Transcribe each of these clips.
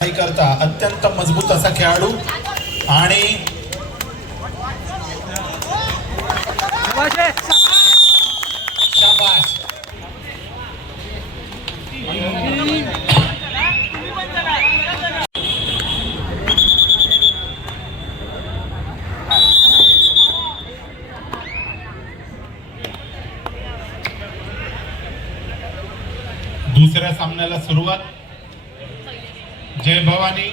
करता अत्यंत मजबूत असा खेळाडू आणि शाबाश दुसऱ्या सामन्याला सुरुवात जय भवानी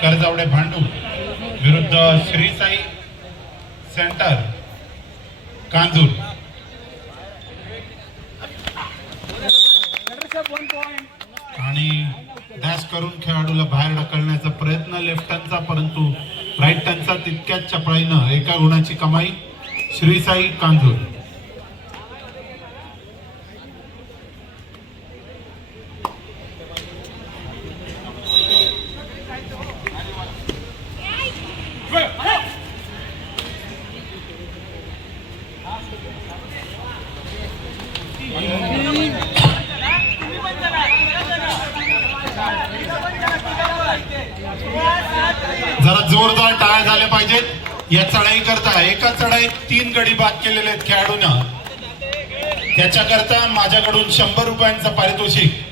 करजावडे भांडू विरुद्ध श्री साई सेंटर कांजूर। आणि डॅश करून खेळाडूला बाहेर ढकलण्याचा प्रयत्न लेफ्ट टर्नचा, परंतु राईट टर्नचा तितक्याच चपळाईनं एका गुणाची कमाई श्री साई कांजूर। जरा जोरदार टाळ्या झाल्या पाहिजेत या चढाई करता। एका चढाईत 3 गडी बाद केलेले आहेत खेळाडूंना, त्याच्याकरता माझ्याकडून 100 रुपयांचं पारितोषिक।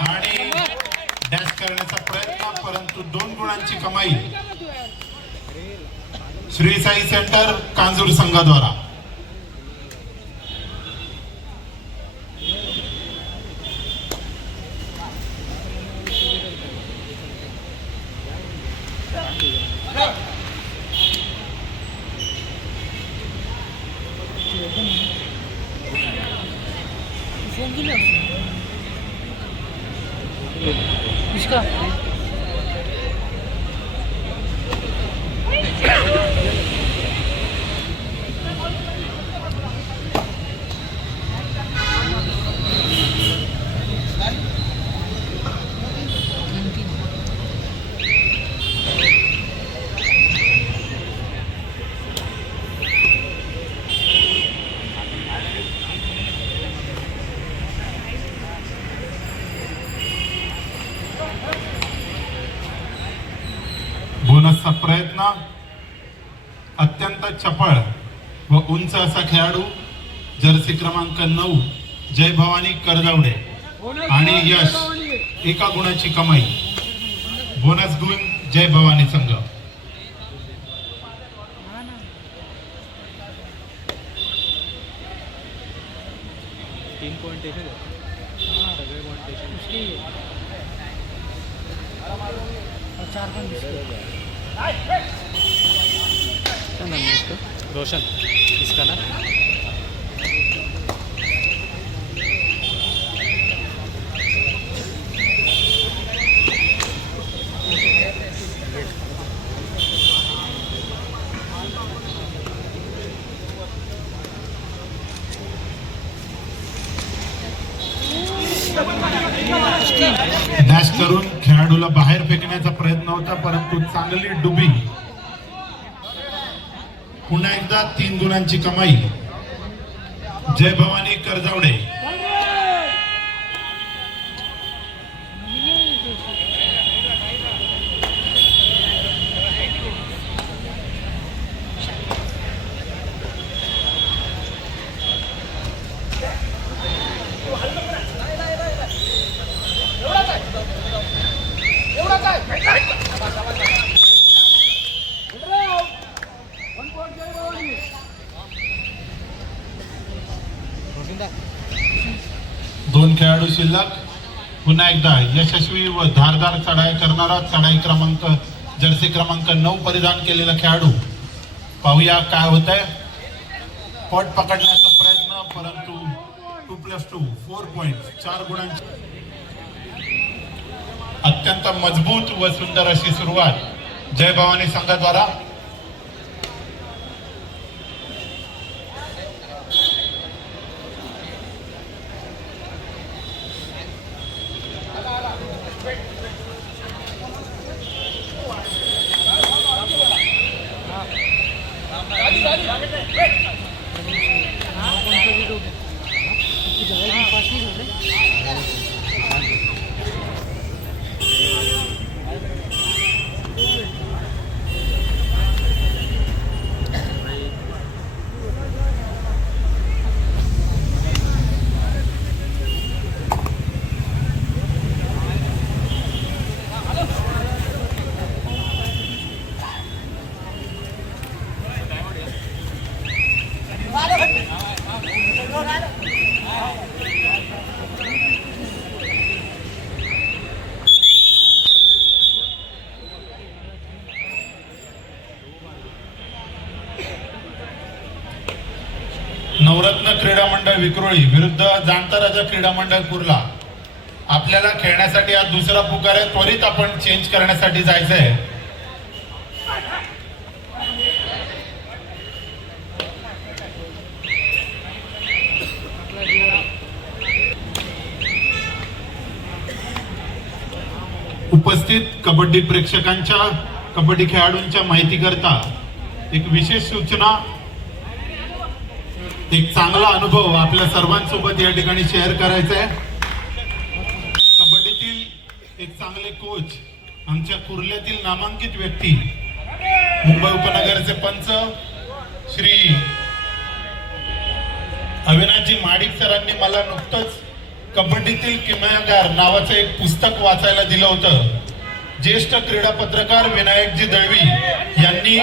आणि डॅश करण्याचा प्रयत्न, परंतु 2 गुणांची कमाई श्री साई सेंटर कांजूर संघाद्वारा। इसका बोनसचा प्रयत्न। अत्यंत चपळ व उंच असा खेळाडू जर्सी क्रमांक 9 जय भवानी करजावडे आणि यश एका गुणाची कमाई। बोनस गुण जय भवानी संघ। क्या नाम है इसका? रोशन, इसका ना डॅश करून खेळाडूला बाहेर फेकण्याचा प्रयत्न होता, परंतु चांगली डुबी। पुन्हा एकदा 3 गुणांची कमाई जय भवानी करजावडे। दोन खेळाडू शिल्लक। पुन्हा एकदा यशस्वी व धारदार चढाई करणारा चढाई क्रमांक जर्सी क्रमांक 9 परिधान केलेला खेळाडू। पाहूया काय होतंय। पॉट पकडण्याचा प्रयत्न, परंतु 2+2 4 पॉइंट 4 गुणांची। अत्यंत मजबूत व सुंदर अशी सुरुवात जय भवानी संघाद्वारा। नवरत्न क्रीडा मंडळ विक्रोळी विरुद्ध जाणता राजा क्रीडा मंडळ कुर्ला. आपल्याला खेळण्यासाठी हा दुसरा पुकार आहे. त्वरित आपण चेंज करण्यासाठी जायचंय. उपस्थित कबड्डी प्रेक्षकांच्या, कबड्डी खेळाडूंच्या माहिती करता एक विशेष सूचना, एक चांगला अनुभव आपल्या सर्वांसोबत या ठिकाणी शेअर करायचा आहे. कबड्डीतील एक चांगले कोच, आमच्या कुर्ल्यातील नामांकित व्यक्ती, मुंबई उपनगरचे पंच श्री अविनाशजी माडिक सरांनी मला नुकतंच कबड्डीतील किमयागार नावाचं एक पुस्तक वाचायला दिलं होतं. ज्येष्ठ क्रीडा पत्रकार विनायकजी दळवी यांनी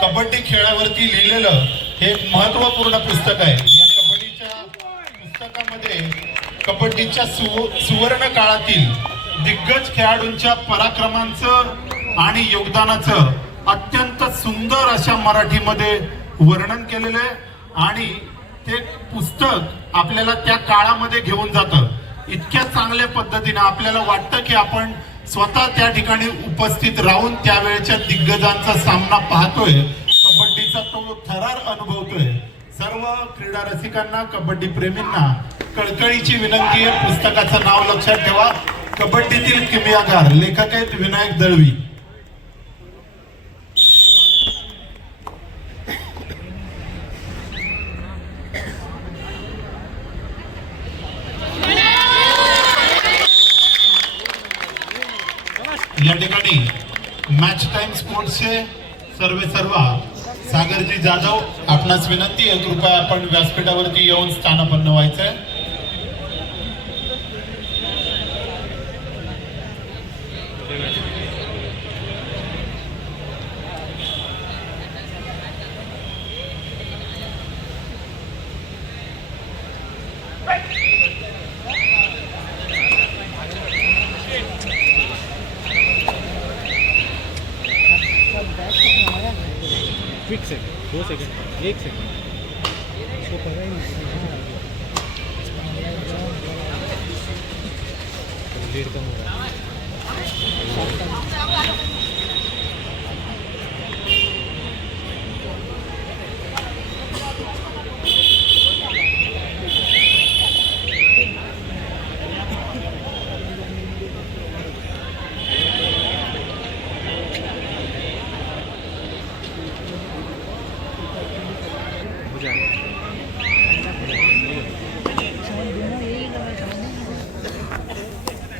कबड्डी खेळावरती लिहिलेलं हे एक महत्वपूर्ण पुस्तक आहे. या कबड्डीच्या पुस्तकामध्ये कबड्डीच्या सुवर्ण काळातील दिग्गज खेळाडूंच्या पराक्रमांचं आणि योगदानाचं अत्यंत सुंदर अशा मराठीमध्ये वर्णन केलेलं आहे आणि ते पुस्तक आपल्याला त्या काळामध्ये घेऊन जातं. इतक्या चांगल्या पद्धतीने आपल्याला वाटतं की आपण स्वतः त्या ठिकाणी उपस्थित राहून त्यावेळेच्या दिग्गजांचा सामना पाहतोय, कबड्डीचा तो थरार अनुभवतोय. सर्व क्रीडा रसिकांना, कबड्डी प्रेमींना कळकळीची विनंती आहे. पुस्तकाचं नाव लक्षात ठेवा, कबड्डीतील किमयागार. लेखक आहेत विनायक दळवी. या ठिकाणी मॅच टाइम स्पोर्ट्सचे सर्व सागरजी जाधव, आपणास विनंती आहे कृपया आपण व्यासपीठावरती येऊन स्थानापन्न व्हायचंय. Quick second, 2 second, 1 second. Lead कम हो रहा है.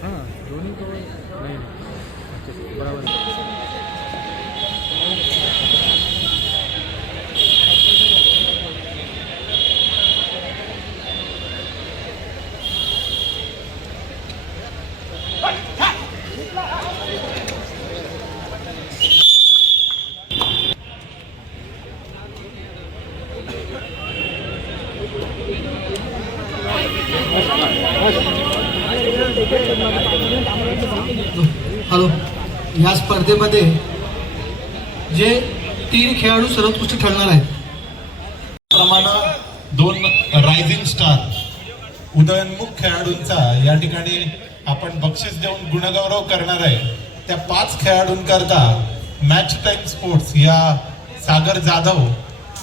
हाँ दोनों तो नहीं बराबर. हॅलो, या स्पर्धेमध्ये जे 3 खेळाडू सर्वोत्कृष्ट ठरणार आहेत प्रमाणे 2 रायझिंग स्टार उदयोन्मुख खेळाडूंचा या ठिकाणी आपण बक्षीस देऊन गुणगौरव करणार आहे. त्या 5 खेळाडूंकरता मॅच टाइम स्पोर्ट्स या सागर जाधव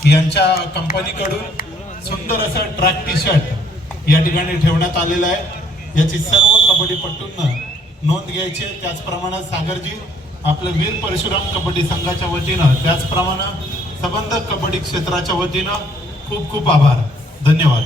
यांच्या कंपनीकडून सुंदर असं ट्रॅक टी शर्ट या ठिकाणी ठेवण्यात आलेलं आहे. याची सर्व कबड्डीपटूंना नोंद घ्यायची. त्याचप्रमाणे सागरजी आपल्या वीर परशुराम कबड्डी संघाच्या वतीनं, त्याचप्रमाणे संबंध कबड्डी क्षेत्राच्या वतीनं खूप खूप आभार. धन्यवाद.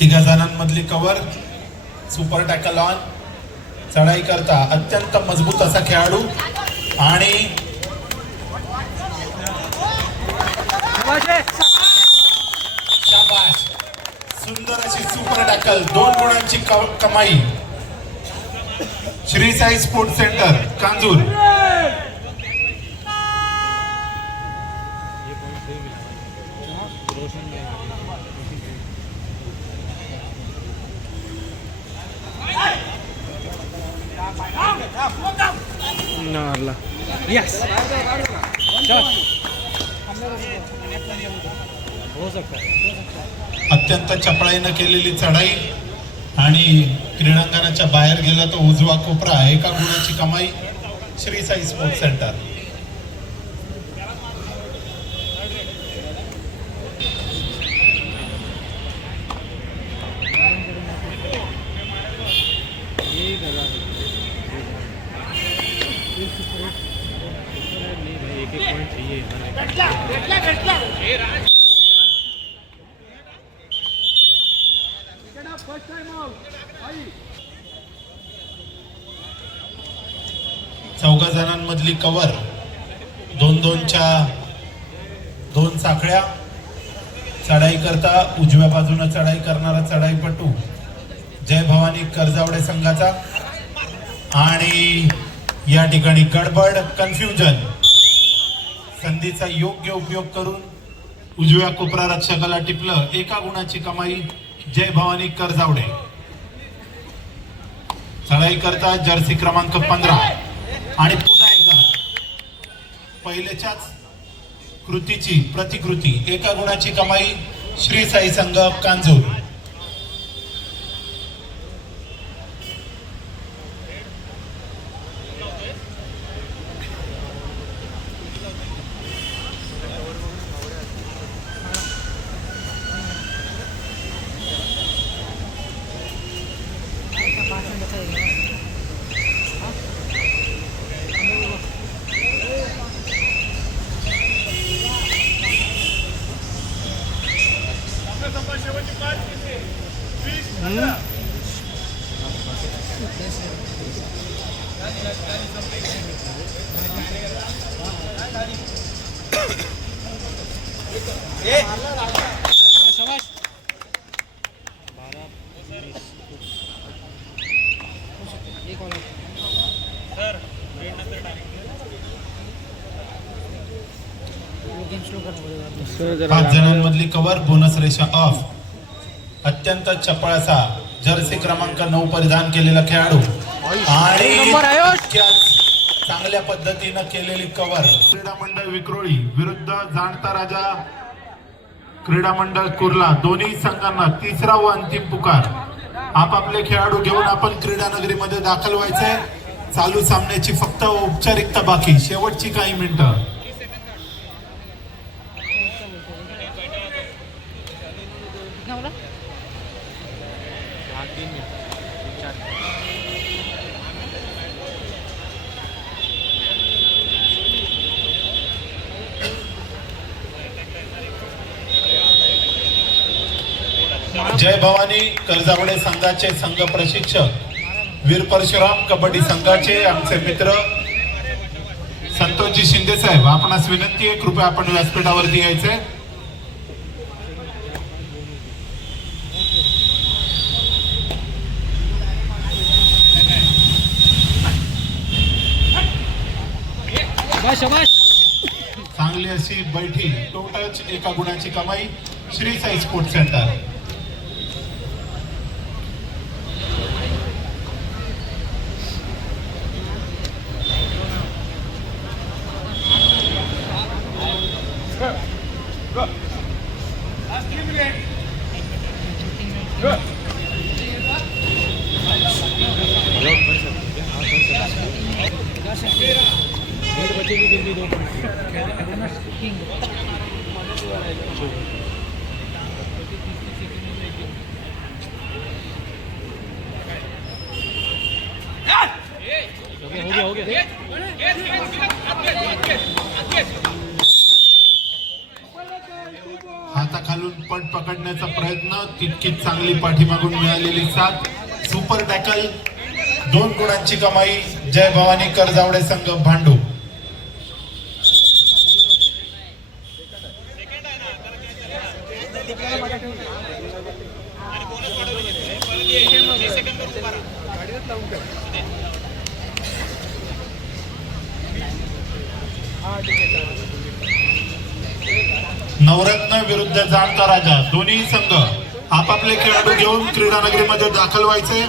तिघा जणांमधली कव्हर, सुपर टॅकल ऑन, चढाई करता अत्यंत मजबूत असा खेळाडू आणि शाबाश, सुंदर अशी सुपर टॅकल, 2 गुणांची कमाई. Shri Sai sports centre Kanjur. मारला. यस. हो सकता है. अत्यंत चपळाईनं केलेली चढाई आणि क्रीडांगणाच्या बाहेर गेला तो उजवा कोपरा. 1 गुणाची कमाई श्री साई स्पोर्ट्स सेंटर. ये गला है. एक पॉइंट चाहिए. चौघा जणांमधली कव्हर, 2-2च्या 2 साखळ्या. चढाई करता उजव्या बाजूने चढाई करणारा चढाईपटू जय भवानी करजावडे संघाचा. आणि या ठिकाणी गडबड, कन्फ्युजन, संधीचा योग्य उपयोग करून उजव्या कोपरा रक्षकाला टिपलं. 1 गुणाची कमाई जय भवानी करजावडे. चढाई करता जर्सी क्रमांक 15 आणि पुन्हा एकदा पहिल्याच्याच कृतीची प्रतिकृती. 1 गुणाची कमाई श्री साई संघ कांजूर. पाच जणांमधली कव्हर, बोनस रेषा ऑफ. अत्यंत चपळ असा जर्सी क्रमांक 9 परिधान केलेला खेळाडू आणि इतक्याच चांगल्या पद्धतीनं केलेली कव्हर. क्रीडा मंडळ विक्रोळी विरुद्ध जाणता राजा क्रीडा मंडळ कुर्ला, दोन्ही संघांना तिसरा व अंतिम पुकार. आपापले खेळाडू घेऊन आपण क्रीडा नगरीमध्ये दाखल व्हायचे. चालू सामन्याची फक्त औपचारिकता बाकी, शेवटची काही मिनिटं. जय भवानी करजावडे संघाचे संघ प्रशिक्षक वीर परशुराम कबड्डी संघाचे आमचे मित्र संतोषजी शिंदे साहेब, आपणास विनंती आहे कृपया आपण व्यासपीठावरती यायचे. चांगली अशी बैठी, टोटच 1 गुणाची कमाई श्री साई स्पोर्ट्स सेंटर. बच्चे भी जल्दी 2 हो गया. हाताखालून पड पॉइंट पकडण्याचा प्रयत्न, तितकीच चांगली पाठीमागून मिळालेली साथ, सुपर टॅकल, 2 गुणांची कमाई. जय भवानी करजावडे संघ भांडू. नवरत्न विरुद्ध जाणता राजा, दोन्ही संघ आपापले खेळाडू घेऊन क्रीडा नगरीमध्ये दाखल व्हायचे.